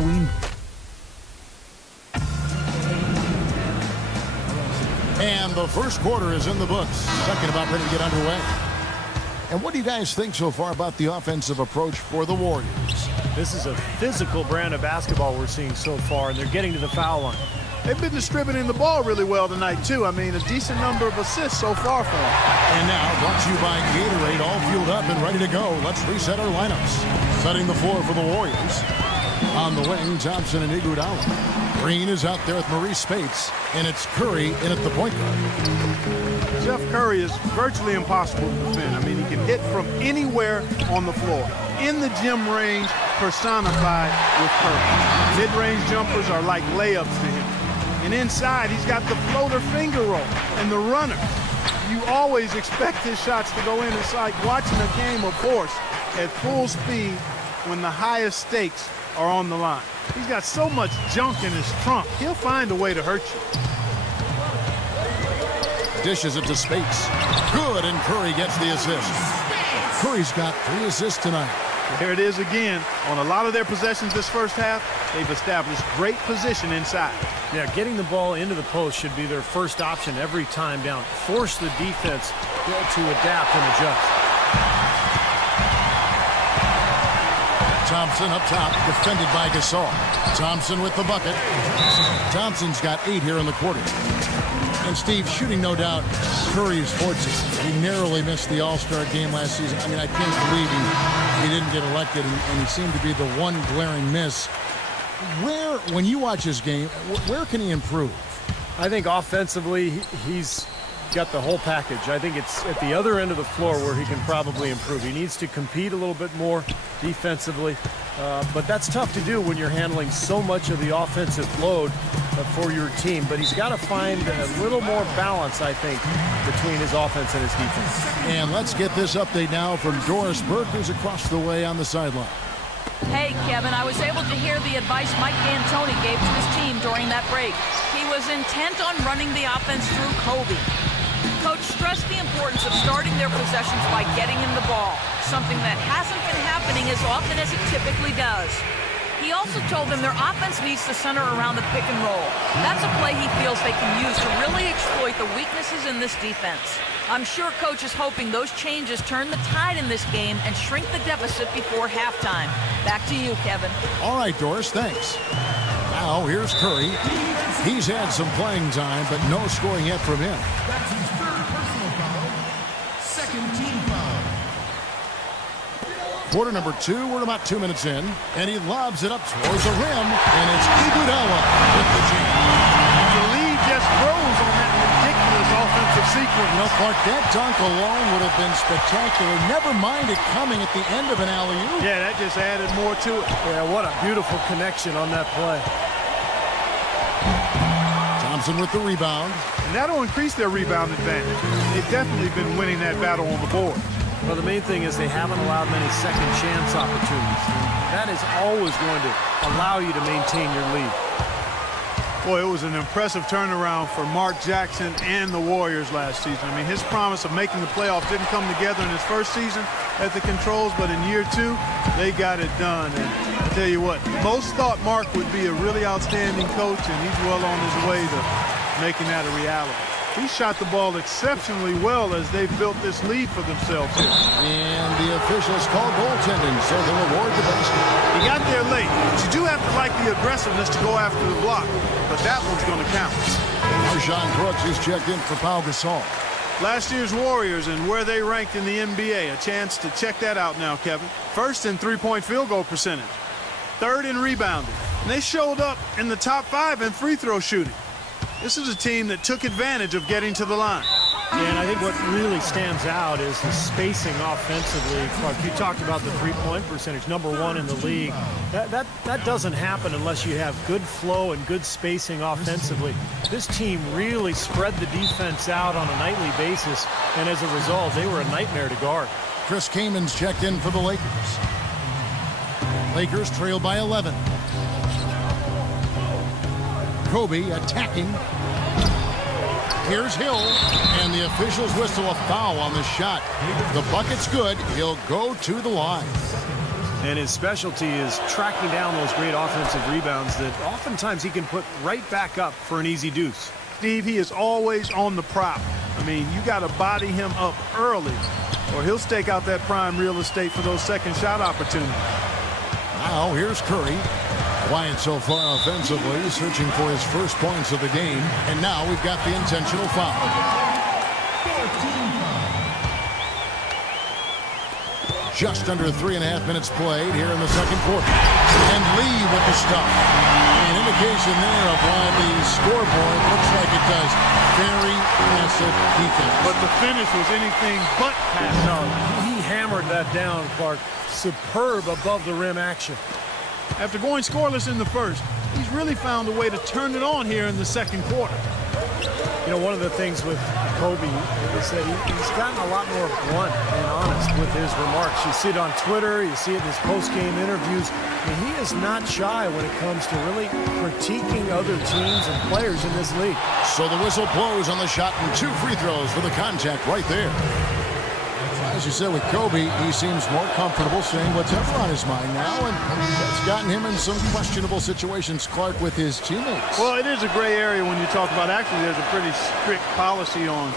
Halloween. And the first quarter is in the books. Second about ready to get underway. And what do you guys think so far about the offensive approach for the Warriors? This is a physical brand of basketball we're seeing so far, and they're getting to the foul line. They've been distributing the ball really well tonight, too. I mean, a decent number of assists so far for them. And now, brought to you by Gatorade, all fueled up and ready to go. Let's reset our lineups. Setting the floor for the Warriors. On the wing, Thompson and Iguodala. Green is out there with Maurice Spates, and it's Curry in at the point guard. Jeff Curry is virtually impossible to defend. I mean, he can hit from anywhere on the floor. In the gym range, personified with Curry. Mid-range jumpers are like layups to him. And inside, he's got the floater finger roll and the runner. You always expect his shots to go in. It's like watching a game of horse at full speed when the highest stakes are on the line. He's got so much junk in his trunk. He'll find a way to hurt you. Dishes it to Spates. Good, and Curry gets the assist. Curry's got 3 assists tonight. There it is again. On a lot of their possessions this first half, they've established great position inside. Yeah, getting the ball into the post should be their first option every time down. Force the defense to adapt and adjust. Thompson up top, defended by Gasol. Thompson with the bucket. Thompson's got 8 here in the quarter. And Steve, shooting no doubt, Curry is fortunate. He narrowly missed the All-Star game last season. I mean, I can't believe he didn't get elected, and he seemed to be the one glaring miss. When you watch his game, where can he improve? I think offensively, he's got the whole package. I think it's at the other end of the floor where he can probably improve. He needs to compete a little bit more defensively, but that's tough to do when you're handling so much of the offensive load for your team. But he's got to find a little more balance, I think, between his offense and his defense. And let's get this update now from Doris Burke, who's across the way on the sideline. Hey, Kevin, I was able to hear the advice Mike D'Antoni gave to his team during that break. He was intent on running the offense through Kobe. Coach stressed the importance of starting their possessions by getting him the ball, something that hasn't been happening as often as it typically does. He also told them their offense needs to center around the pick and roll. That's a play he feels they can use to really exploit the weaknesses in this defense. I'm sure Coach is hoping those changes turn the tide in this game and shrink the deficit before halftime. Back to you, Kevin. All right, Doris, thanks. Now, here's Curry. He's had some playing time, but no scoring yet from him. That's his third personal foul. Second team foul. Quarter number 2, we're about 2 minutes in, and he lobs it up towards the rim, and it's Iguodala with the jam. The lead just grows on that ridiculous offensive sequence. You know, Clark, that dunk alone would have been spectacular. Never mind it coming at the end of an alley-oop. Yeah, that just added more to it. Yeah, what a beautiful connection on that play. Thompson with the rebound. And that'll increase their rebound advantage. They've definitely been winning that battle on the board. Well, the main thing is they haven't allowed many second chance opportunities. That is always going to allow you to maintain your lead. Boy, it was an impressive turnaround for Mark Jackson and the Warriors last season. I mean, his promise of making the playoffs didn't come together in his first season at the Controls, but in year 2, they got it done. And I tell you what, most thought Mark would be a really outstanding coach, and he's well on his way to making that a reality. He shot the ball exceptionally well as they've built this lead for themselves here. And the officials call goaltending, so they reward the basket. He got there late, but you do have to like the aggressiveness to go after the block, but that one's going to count. Marshawn Brooks is checked in for Pau Gasol. Last year's Warriors and where they ranked in the NBA. A chance to check that out now, Kevin. First in three-point field goal percentage. Third in rebounding. And they showed up in the top 5 in free throw shooting. This is a team that took advantage of getting to the line. Yeah, and I think what really stands out is the spacing offensively. Clark, you talked about the three-point percentage, #1 in the league. That doesn't happen unless you have good flow and good spacing offensively. This team really spread the defense out on a nightly basis, and as a result, they were a nightmare to guard. Chris Kamen's checked in for the Lakers. Lakers trail by 11. Kobe attacking. Here's Hill, and the officials whistle a foul on the shot. The bucket's good. He'll go to the line. And his specialty is tracking down those great offensive rebounds that oftentimes he can put right back up for an easy deuce. Steve, he is always on the prop. I mean, you got to body him up early, or he'll stake out that prime real estate for those second shot opportunities. Now here's Curry. Quiet so far offensively, searching for his first points of the game. And now we've got the intentional foul. Just under 3.5 minutes played here in the second quarter. And Lee with the stop. An indication there of why the scoreboard looks like it does. Very passive defense. But the finish was anything but passive. No, he hammered that down, Clark. Superb above the rim action. After going scoreless in the first, he's really found a way to turn it on here in the second quarter. You know, one of the things with Kobe is that he's gotten a lot more blunt and honest with his remarks. You see it on Twitter, you see it in his post-game interviews. I mean, he is not shy when it comes to really critiquing other teams and players in this league. So the whistle blows on the shot and 2 free throws for the contact right there. As you said with Kobe, he seems more comfortable saying what's ever on his mind now, and that's gotten him in some questionable situations, Clark, with his teammates. Well, it is a gray area when you talk about, actually, there's a pretty strict policy on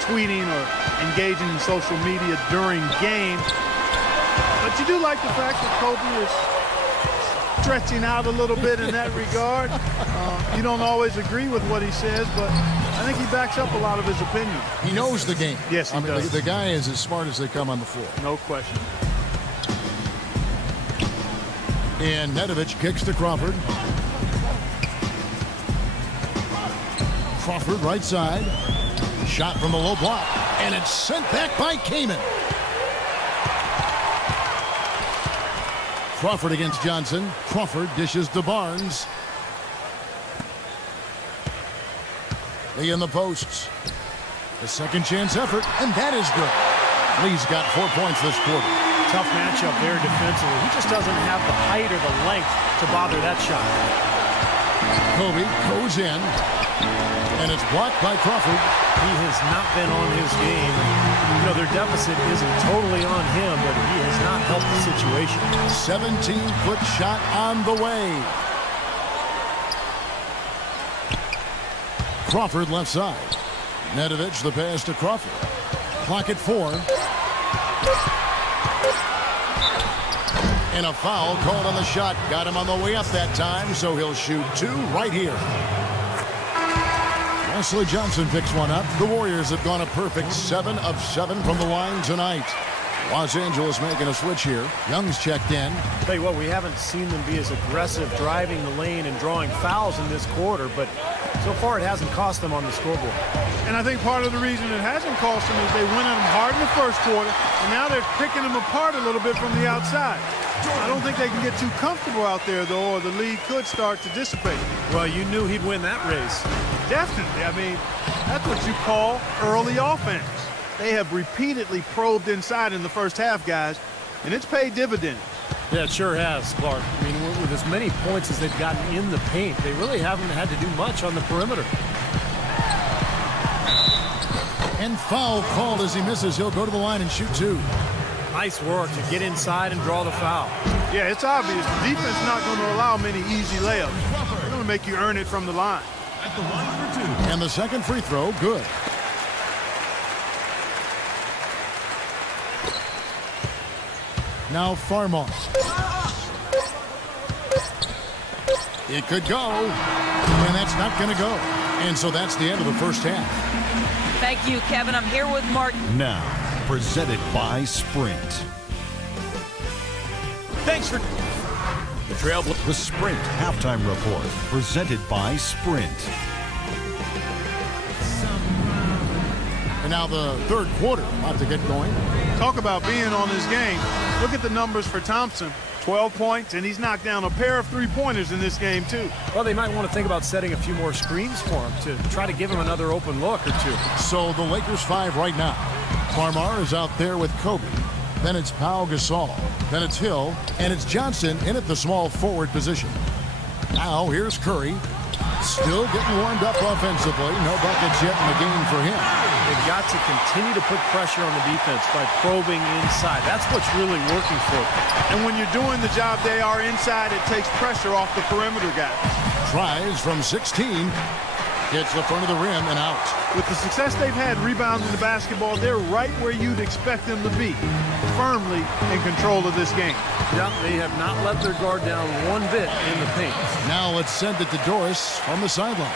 tweeting or engaging in social media during games. But you do like the fact that Kobe is stretching out a little bit in that regard. You don't always agree with what he says, but I think he backs up a lot of his opinion. He knows the game. Yes, he does. The guy is as smart as they come on the floor. No question. And Nedovic kicks to Crawford. Crawford right side. Shot from the low block. And it's sent back by Kaman. Crawford against Johnson. Crawford dishes to Barnes. Lee in the posts. The second chance effort, and that is good. Lee's got 4 points this quarter. Tough matchup there defensively. He just doesn't have the height or the length to bother that shot. Kobe goes in, and it's blocked by Crawford. He has not been on his game. You know, their deficit isn't totally on him, but he has not helped the situation. 17-foot shot on the way. Crawford left side. Nedovic the pass to Crawford. Clock at 4. And a foul called on the shot. Got him on the way up that time, so he'll shoot 2 right here. Wesley Johnson picks one up. The Warriors have gone a perfect 7 of 7 from the line tonight. Los Angeles making a switch here. Young's checked in. Tell you what, we haven't seen them be as aggressive driving the lane and drawing fouls in this quarter, but so far it hasn't cost them on the scoreboard. And I think part of the reason it hasn't cost them is they went at them hard in the first quarter, and now they're picking them apart a little bit from the outside. I don't think they can get too comfortable out there, though, or the lead could start to dissipate. Well, you knew he'd win that race. Definitely. I mean, that's what you call early offense. They have repeatedly probed inside in the first half, guys, and it's paid dividends. Yeah, it sure has, Clark. I mean, with as many points as they've gotten in the paint, they really haven't had to do much on the perimeter. And foul called as he misses. He'll go to the line and shoot 2. Nice work to get inside and draw the foul. Yeah, it's obvious. The defense is not going to allow many easy layups. They're going to make you earn it from the line. At the line for 2. And the second free throw, good. Now Farmar. It could go, and that's not going to go. And so that's the end of the first half. Thank you, Kevin. I'm here with Mark. Now, presented by Sprint. Thanks for The Trailblazers. The Sprint Halftime Report, presented by Sprint. And now the third quarter about to get going. Talk about being on his game. Look at the numbers for Thompson. 12 points, and he's knocked down a pair of three-pointers in this game, too. Well, they might want to think about setting a few more screens for him to try to give him another open look or 2. So the Lakers 5 right now. Farmar is out there with Kobe. Then it's Pau Gasol. Then it's Hill. And it's Johnson in at the small forward position. Now here's Curry. Still getting warmed up offensively. No buckets yet in the game for him. They've got to continue to put pressure on the defense by probing inside. That's what's really working for them. And when you're doing the job they are inside, it takes pressure off the perimeter guys. Tries from 16. Hits the front of the rim and out. With the success they've had rebounding the basketball, they're right where you'd expect them to be, firmly in control of this game. Yeah, they have not let their guard down one bit in the paint. Now let's send it to Doris from the sideline.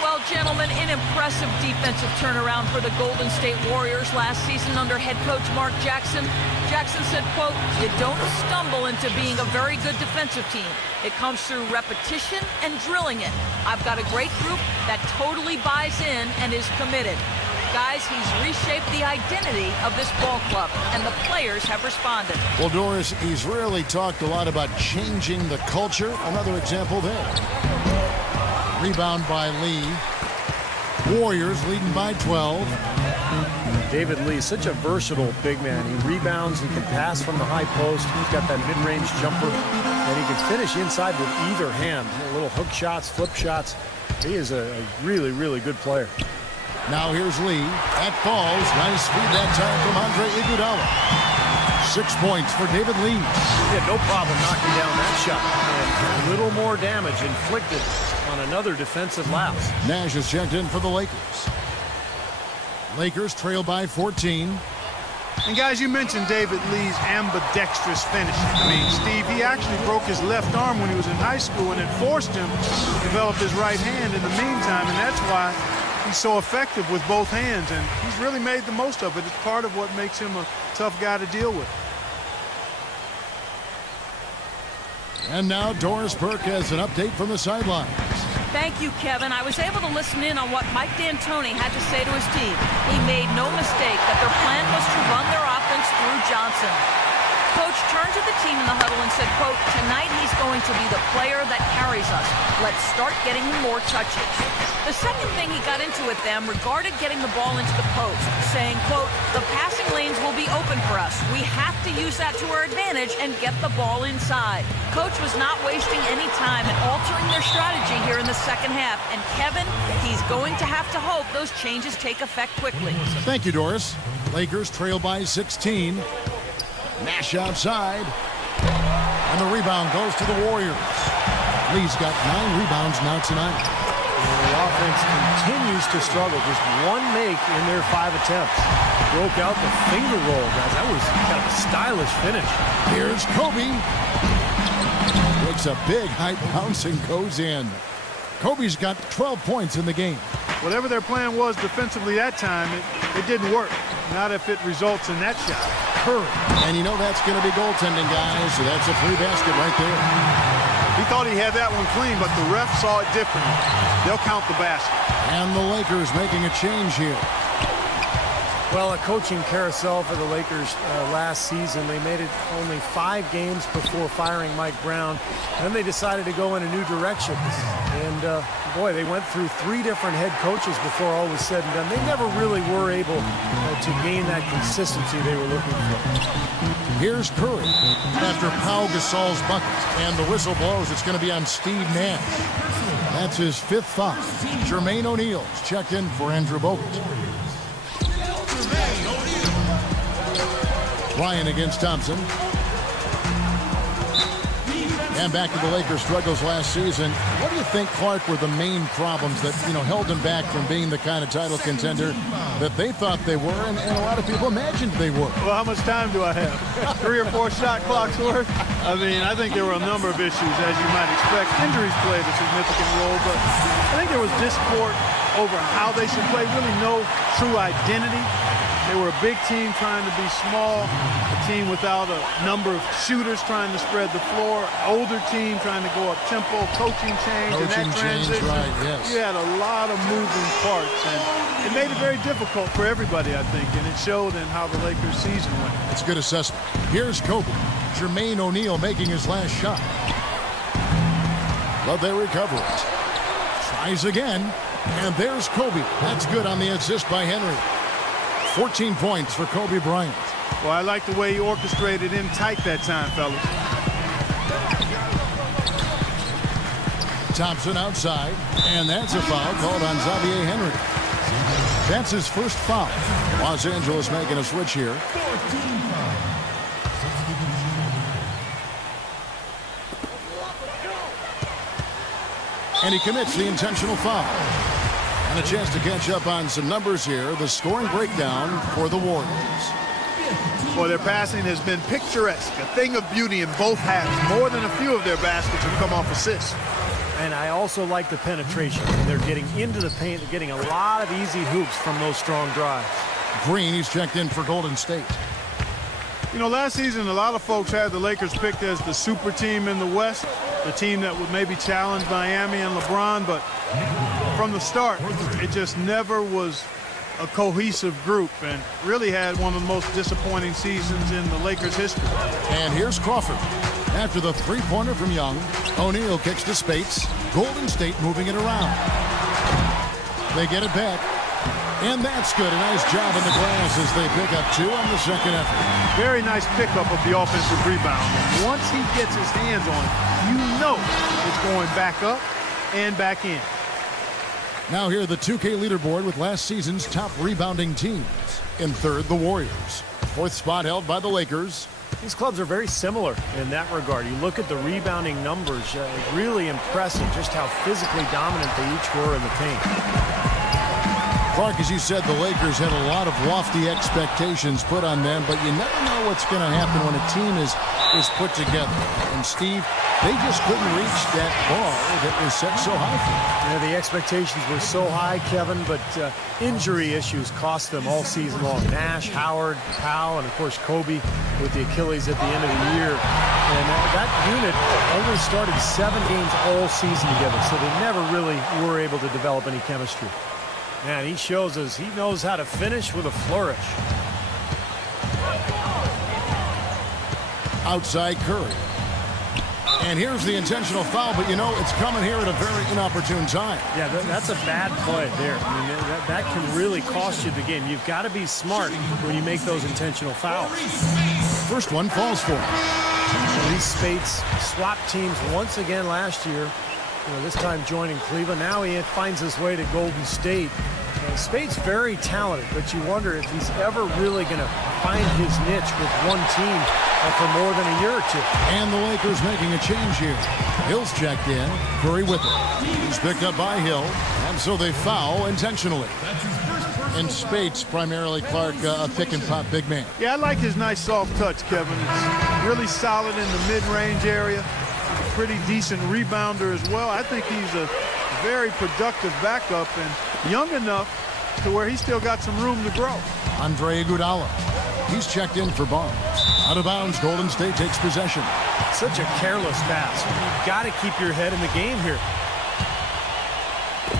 Well, gentlemen, an impressive defensive turnaround for the Golden State Warriors last season under head coach Mark Jackson. Jackson said, quote, "You don't stumble into being a very good defensive team. It comes through repetition and drilling it. I've got a great group that totally buys in and is committed." Guys, he's reshaped the identity of this ball club, and the players have responded. Well, Doris, he's really talked a lot about changing the culture. Another example there. Rebound by Lee. Warriors leading by 12. David Lee, such a versatile big man. He rebounds, he can pass from the high post. He's got that mid-range jumper, and he can finish inside with either hand. Little hook shots, flip shots. He is a really, really good player. Now here's Lee. That falls. Nice speed that time from Andre Iguodala. 6 points for David Lee. He had no problem knocking down that shot. And a little more damage inflicted on another defensive lapse. Nash is checked in for the Lakers. Lakers trail by 14. And guys, you mentioned David Lee's ambidextrous finish. I mean, Steve, he actually broke his left arm when he was in high school, and it forced him to develop his right hand in the meantime, and that's why he's so effective with both hands, and he's really made the most of it. It's part of what makes him a tough guy to deal with. And now Doris Burke has an update from the sidelines. Thank you, Kevin. I was able to listen in on what Mike D'Antoni had to say to his team. He made no mistake that their plan was to run their offense through Johnson. Coach turned to the team in the huddle and said, quote, "Tonight he's going to be the player that carries us. Let's start getting him more touches." The second thing he got into with them regarded getting the ball into the post, saying, quote, "The passing lanes will be open for us. We have to use that to our advantage and get the ball inside." Coach was not wasting any time in altering their strategy here in the second half. And Kevin, he's going to have to hope those changes take effect quickly. Thank you, Doris. Lakers trail by 16. Nash outside. And the rebound goes to the Warriors. Lee's got 9 rebounds now tonight. And the offense continues to struggle. Just one make in their 5 attempts. Broke out the finger roll, guys. That was kind of a stylish finish. Here's Kobe. Takes a big high bounce and goes in. Kobe's got 12 points in the game. Whatever their plan was defensively that time, it didn't work. Not if it results in that shot. Curry. And you know that's going to be goaltending, guys, so that's a free basket right there. He thought he had that one clean, but the ref saw it differently. They'll count the basket. And the Lakers making a change here. Well, a coaching carousel for the Lakers last season. They made it only 5 games before firing Mike Brown. Then they decided to go in a new direction. And, boy, they went through 3 different head coaches before all was said and done. They never really were able to gain that consistency they were looking for. Here's Curry after Pau Gasol's bucket. And the whistle blows. It's going to be on Steve Nash. That's his 5th foul. Jermaine O'Neal's checked in for Andrew Bogut. Ryan against Thompson. And back to the Lakers' struggles last season. What do you think, Clark, were the main problems that, held them back from being the kind of title contender that they thought they were and a lot of people imagined they were? Well, how much time do I have? 3 or 4 shot clocks worth? I mean, I think there were a number of issues, as you might expect. Injuries played a significant role, but I think there was discord over how they should play, really no true identity. They were a big team trying to be small, a team without a number of shooters trying to spread the floor, older team trying to go up tempo, coaching change, and that transition. Right, yes. You had a lot of moving parts, and it made it very difficult for everybody, I think, and it showed in how the Lakers' season went. It's a good assessment. Here's Kobe. Jermaine O'Neal making his last shot. But they recover it. Tries again, and there's Kobe. That's good on the assist by Henry. 14 points for Kobe Bryant. Well, I like the way he orchestrated in tight that time, fellas. Thompson outside, and that's a foul called on Xavier Henry. That's his first foul. Los Angeles making a switch here. And he commits the intentional foul. And a chance to catch up on some numbers here. The scoring breakdown for the Warriors. Well, their passing has been picturesque, a thing of beauty in both halves. More than a few of their baskets have come off assists. And I also like the penetration. They're getting into the paint. They're getting a lot of easy hoops from those strong drives. Green, he's checked in for Golden State. You know, last season, a lot of folks had the Lakers picked as the super team in the West, the team that would maybe challenge Miami and LeBron, but from the start, it just never was a cohesive group and really had one of the most disappointing seasons in the Lakers' history. And here's Crawford. After the three-pointer from Young, O'Neal kicks to Spates. Golden State moving it around. They get it back. And that's good. A nice job in the glass as they pick up 2 on the second effort. Very nice pickup of the offensive rebound. And once he gets his hands on it, you know it's going back up and back in. Now here the 2K leaderboard with last season's top rebounding teams. In third, the Warriors. Fourth spot held by the Lakers. These clubs are very similar in that regard. You look at the rebounding numbers, really impressive just how physically dominant they each were in the paint. Clark, as you said, the Lakers had a lot of lofty expectations put on them, but you never know what's going to happen when a team is put together. And Steve, they just couldn't reach that bar that was set so high for them. Yeah, the expectations were so high, Kevin, but injury issues cost them all season long. Nash, Howard, Powell, and of course Kobe with the Achilles at the end of the year. And that unit only started 7 games all season together, so they never really were able to develop any chemistry. Man, he shows us he knows how to finish with a flourish. Outside Curry. And here's the intentional foul, but you know, it's coming here at a very inopportune time. Yeah, that's a bad play there. I mean, that can really cost you the game. You've got to be smart when you make those intentional fouls. First one falls for him. These Spates swapped teams once again last year. You know, this time joining Cleveland. Now he finds his way to Golden State. Spate's very talented, but you wonder if he's ever really going to find his niche with one team for more than a year or two. And the Lakers making a change here. Hill's checked in. Curry with it. He's picked up by Hill, and so they foul intentionally. And Spates, primarily, Clark, a pick-and-pop big man. Yeah, I like his nice soft touch, Kevin. It's really solid in the mid-range area. He's a pretty decent rebounder as well. I think he's a very productive backup and young enough to where he's still got some room to grow. Andre Iguodala. He's checked in for Barnes. Out of bounds, Golden State takes possession. Such a careless pass. You've got to keep your head in the game here.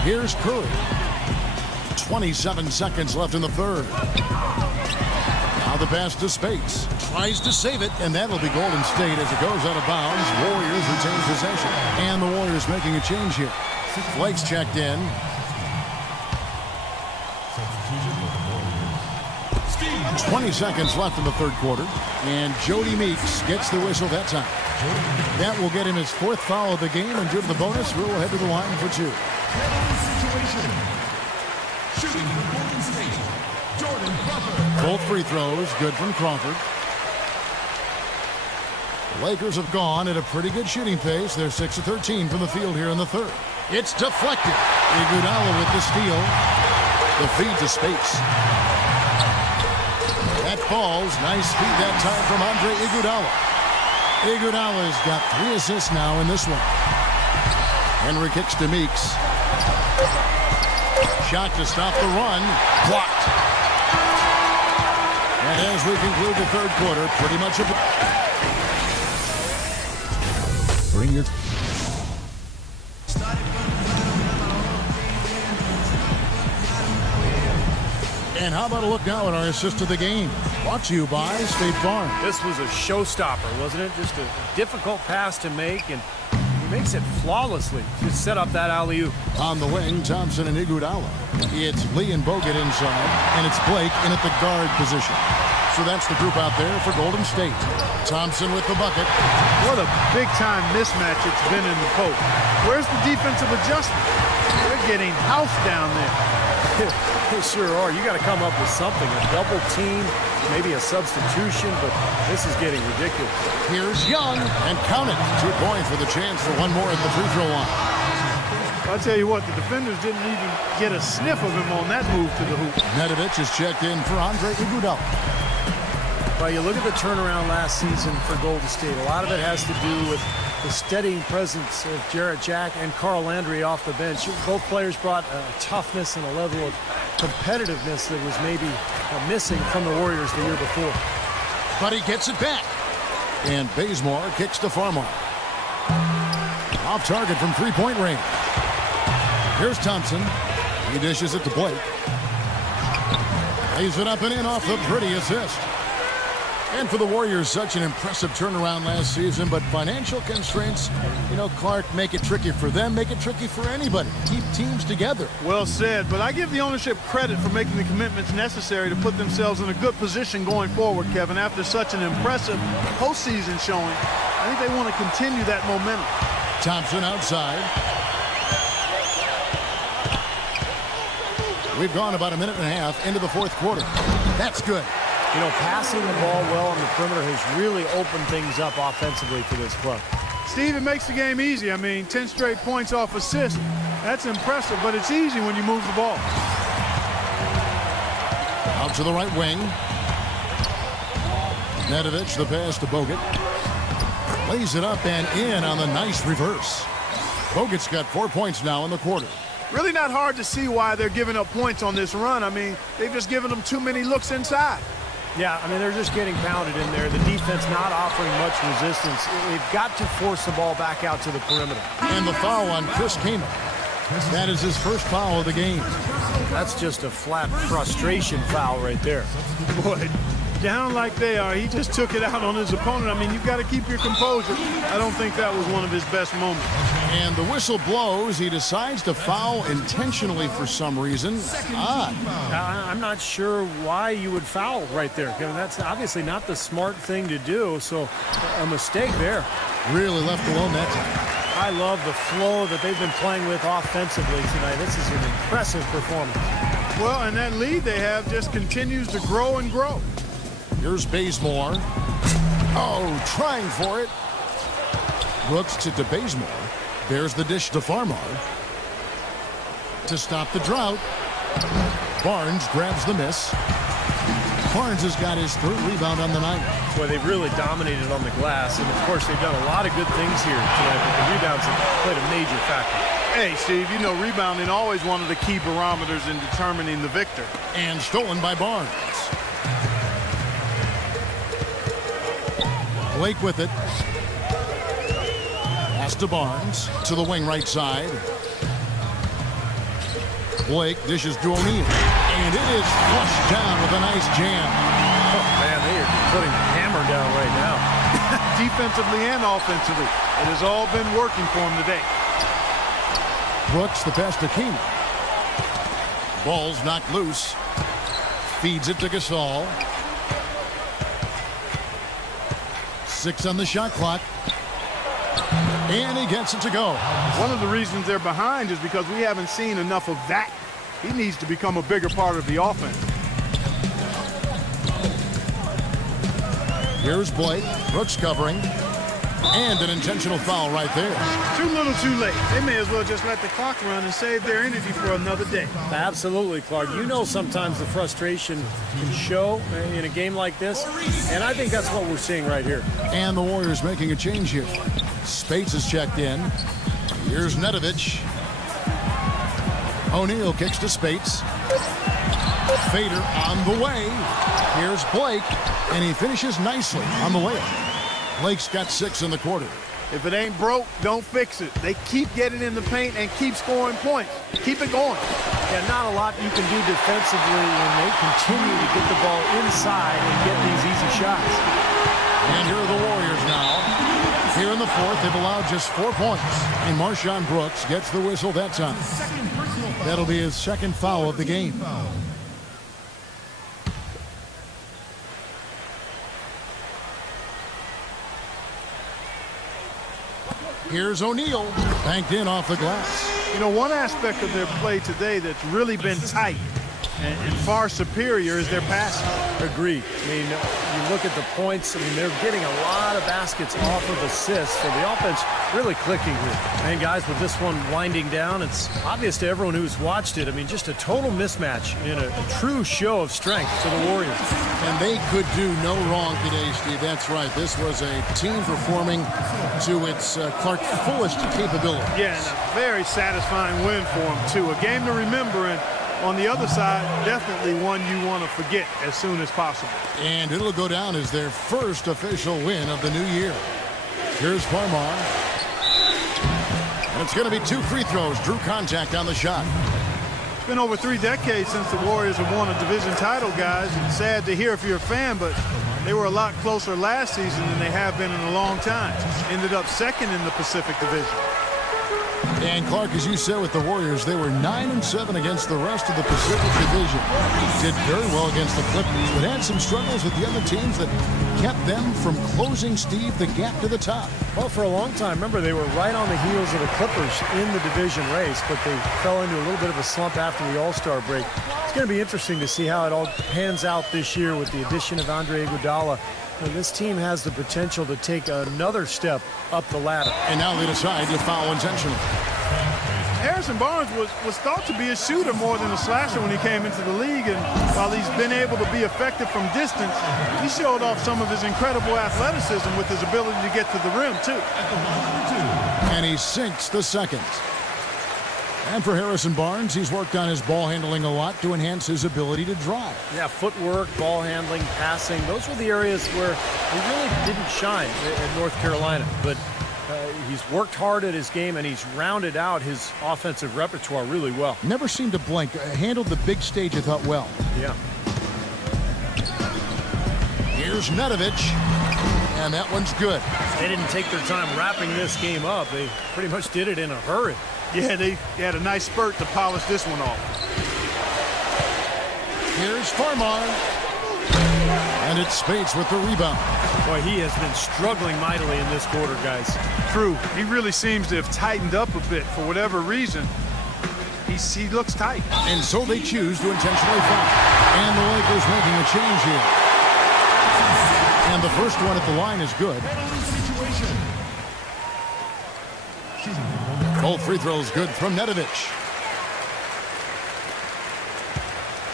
Here's Curry. 27 seconds left in the third. Now the pass to Spates. Tries to save it, and that'll be Golden State as it goes out of bounds. Warriors retain possession. And the Warriors making a change here. Blake's checked in. 20 seconds left in the third quarter. And Jody Meeks gets the whistle that time. That will get him his 4th foul of the game, and due to the bonus, we'll head to the line for 2. Shooting for Golden State, Jordan Crawford. Both free throws, good from Crawford. The Lakers have gone at a pretty good shooting pace. They're 6 of 13 from the field here in the third. It's deflected. Iguodala with the steal. The feed to Spates. That falls. Nice feed that time from Andre Iguodala. Iguodala's got 3 assists now in this one. Henry kicks to Meeks. Shot to stop the run. Blocked. And as we conclude the third quarter, pretty much a... Bring your... And how about a look now at our assist of the game? Brought to you by State Farm. This was a showstopper, wasn't it? Just a difficult pass to make, and he makes it flawlessly. Just set up that alley-oop. On the wing, Thompson and Iguodala. It's Lee and Bogut inside, and it's Blake in at the guard position. So that's the group out there for Golden State. Thompson with the bucket. What a big-time mismatch it's been in the post. Where's the defensive adjustment? They're getting housed down there. They sure are. You got to come up with something. A double team, maybe a substitution, but this is getting ridiculous. Here's Young, and count it. 2 points with a chance for one more at the free throw line. I'll tell you what, the defenders didn't even get a sniff of him on that move to the hoop. Nedovic is checked in for Andre Iguodala. Well, you look at the turnaround last season for Golden State. A lot of it has to do with the steadying presence of Jarrett Jack and Carl Landry off the bench. Both players brought toughness and a level of competitiveness that was maybe missing from the Warriors the year before. But he gets it back. And Bazemore kicks to Farmar. Off target from three-point range. Here's Thompson. He dishes it to Blake. Lays it up and in off the pretty assist. And for the Warriors, such an impressive turnaround last season, but financial constraints, you know, Clark, make it tricky for them, make it tricky for anybody. Keep teams together. Well said, but I give the ownership credit for making the commitments necessary to put themselves in a good position going forward, Kevin. After such an impressive postseason showing, I think they want to continue that momentum. Thompson outside. We've gone about a minute and a half into the fourth quarter. That's good. You know, passing the ball well on the perimeter has really opened things up offensively for this club. Steve, it makes the game easy. I mean, 10 straight points off assist. That's impressive, but it's easy when you move the ball. Out to the right wing. Nedovic, the pass to Bogut. Lays it up and in on the nice reverse. Bogut's got 4 points now in the quarter. Really not hard to see why they're giving up points on this run. I mean, they've just given them too many looks inside. Yeah, I mean, they're just getting pounded in there. The defense not offering much resistance. They've got to force the ball back out to the perimeter. And the foul on Chris Kaman. That is his first foul of the game. That's just a flat frustration foul right there. Boy, down like they are, he just took it out on his opponent. I mean, you've got to keep your composure. I don't think that was one of his best moments. And the whistle blows. He decides to foul intentionally for some reason. Odd. I'm not sure why you would foul right there, Kevin. That's obviously not the smart thing to do, so a mistake there. Really left alone that time. I love the flow that they've been playing with offensively tonight. This is an impressive performance. Well, and that lead they have just continues to grow and grow. Here's Bazemore. Oh, trying for it. Brooks to Bazemore. There's the dish to Farmar. To stop the drought. Barnes grabs the miss. Barnes has got his third rebound on the night. Boy, they've really dominated on the glass, and of course they've done a lot of good things here tonight, but the rebounds have played a major factor. Hey, Steve, you know rebounding always one of the key barometers in determining the victor. And stolen by Barnes. Blake with it. Pass to Barnes. To the wing right side. Blake dishes to O'Neal. And it is flushed down with a nice jam. Oh, man, they are putting the hammer down right now. Defensively and offensively. It has all been working for him today. Brooks, the pass to King. Ball's knocked loose. Feeds it to Gasol. 6 on the shot clock. And he gets it to go. One of the reasons they're behind is because we haven't seen enough of that. He needs to become a bigger part of the offense. Here's Blake. Brooks covering. And an intentional foul right there. Too little, too late. They may as well just let the clock run and save their energy for another day. Absolutely, Clark. You know sometimes the frustration can show in a game like this, and I think that's what we're seeing right here. And the Warriors making a change here. Spates is checked in. Here's Nedovic. O'Neal kicks to Spates. Fader on the way. Here's Blake, and he finishes nicely on the layup. Blake's got 6 in the quarter. If it ain't broke, don't fix it. They keep getting in the paint and keep scoring points. Keep it going. Yeah, not a lot you can do defensively when they continue to get the ball inside and get these easy shots. And here are the Warriors now. Here in the fourth, they've allowed just 4 points. And Marshawn Brooks gets the whistle that time. That'll be his second foul of the game. Here's O'Neal, banked in off the glass. You know, one aspect of their play today that's really been tight and far superior is their passing. Agreed. I mean, you look at the points, I mean, they're getting a lot of baskets off of assists, so the offense really clicking here. And guys, with this one winding down, it's obvious to everyone who's watched it. I mean, just a total mismatch in a true show of strength for the Warriors. And they could do no wrong today, Steve. That's right. This was a team performing to its Clark's fullest capability. Yeah, and a very satisfying win for them, too. A game to remember, and on the other side, definitely one you want to forget as soon as possible. And it'll go down as their first official win of the new year. Here's Farmar. And it's going to be 2 free throws. Drew contact on the shot. It's been over 3 decades since the Warriors have won a division title, guys. It's sad to hear if you're a fan, but they were a lot closer last season than they have been in a long time. Ended up second in the Pacific Division. And Clark, as you said with the Warriors, they were 9-7 against the rest of the Pacific Division. Did very well against the Clippers, but had some struggles with the other teams that kept them from closing, Steve, the gap to the top. Well, for a long time, remember, they were right on the heels of the Clippers in the division race, but they fell into a little bit of a slump after the All-Star break. It's going to be interesting to see how it all pans out this year with the addition of Andre Iguodala. And this team has the potential to take another step up the ladder. And now they decide to foul intentionally. Harrison Barnes was thought to be a shooter more than a slasher when he came into the league, and while he's been able to be effective from distance, he showed off some of his incredible athleticism with his ability to get to the rim, too. And he sinks the second. And for Harrison Barnes, he's worked on his ball handling a lot to enhance his ability to drive. Yeah, footwork, ball handling, passing, those were the areas where he really didn't shine at North Carolina. But he's worked hard at his game, and he's rounded out his offensive repertoire really well. Never seemed to blink. Handled the big stage, I thought, well. Yeah. Here's Nedovic, and that one's good. They didn't take their time wrapping this game up. They pretty much did it in a hurry. Yeah, they had a nice spurt to polish this one off. Here's Farmar. And it's Spates with the rebound. Boy, he has been struggling mightily in this quarter, guys. True. He really seems to have tightened up a bit for whatever reason. He looks tight. And so they choose to intentionally foul. And the Lakers making a change here. And the first one at the line is good. Both free throws good from Nedovic.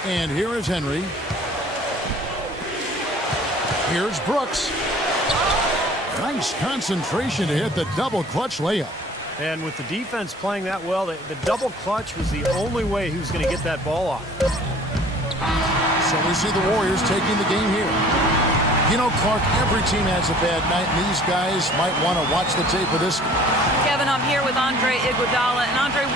And here is Henry. Here's Brooks. Nice concentration to hit the double clutch layup. And with the defense playing that well, the double clutch was the only way he was going to get that ball off. So we see the Warriors taking the game here. You know, Clark, every team has a bad night, and these guys might want to watch the tape of this. Kevin, I'm here with Andre Iguodala. And Andre,